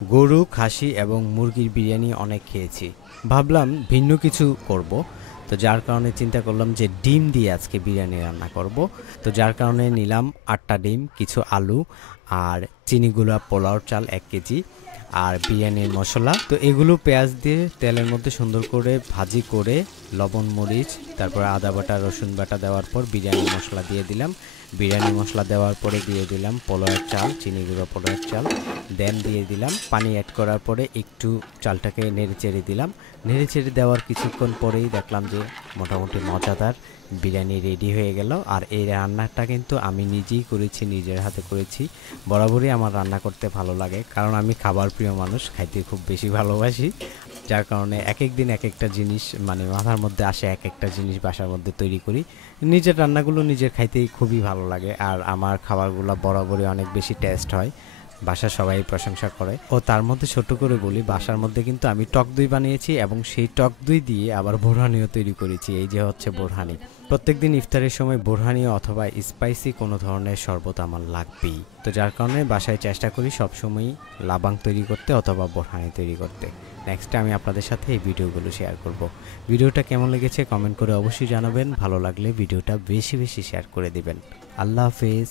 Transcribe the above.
গরু, খাসি এবং মুরগির বিরিয়ানি অনেক খেয়েছি। ভাবলাম ভিন্ন কিছু করব। তো যার কারণে চিন্তা করলাম যে ডিম দিয়ে আজকে বিরিয়ানি রান্না করব। তো যার কারণে নিলাম ৮টা ডিম, কিছু আলু আর চিনিগুলা পোলাওর চাল ১ কেজি আর বিরিয়ানির মশলা। তো এগুলো পেঁয়াজ দিয়ে তেলের মধ্যে সুন্দর করে ভাজি করে লবণ মরিচ তারপরে আদা বাটা রসুন বাটা দেওয়ার পর বিরিয়ানি মশলা দিয়ে দিলাম। বিরিয়ানি মশলা দেওয়ার পরে দিয়ে দিলাম পোলাওয়ের চাল, চিনি গুঁড়ো পোলাওয়ের চাল, দেন দিয়ে দিলাম পানি অ্যাড করার পরে একটু চালটাকে নেড়েচেড়ে দিলাম। নেড়েচেড়ে দেওয়ার কিছুক্ষণ পরেই দেখলাম যে মোটামুটি মজাদার বিরিয়ানি রেডি হয়ে গেল। আর এই রান্নাটা কিন্তু আমি নিজেই করেছি, নিজের হাতে করেছি। বরাবরই আমার রান্না করতে ভালো লাগে, কারণ আমি খাবার প্রিয় মানুষ, খাইতে খুব বেশি ভালোবাসি। যার কারণে এক এক দিন এক একটা জিনিস মানে মাথার মধ্যে আসে, এক একটা জিনিস বাসার মধ্যে তৈরি করি। নিজের রান্নাগুলো নিজের খাইতেই খুবই ভালো লাগে, আর আমার খাবারগুলো বরাবরই অনেক বেশি টেস্ট হয়। বাসার সবাই প্রশংসা করে। ও তার মধ্যে ছোট করে বলি, বাসার মধ্যে কিন্তু আমি টক দই বানিয়েছি এবং সেই টক দই দিয়ে আবার বোরহানিও তৈরি করেছি। এই যে হচ্ছে বোরহানি। প্রত্যেকদিন ইফতারের সময় বোরহানি অথবা স্পাইসি কোনো ধরনের শরবত আমার লাগবেই। তো যার কারণে বাসায় চেষ্টা করি সবসময়ই লাবাং তৈরি করতে অথবা বোরহানি তৈরি করতে। নেক্সট আমি আপনাদের সাথে এই ভিডিওগুলো শেয়ার করব। ভিডিওটা কেমন লেগেছে কমেন্ট করে অবশ্যই জানাবেন। ভালো লাগলে ভিডিওটা বেশি বেশি শেয়ার করে দিবেন। আল্লাহ হাফেজ।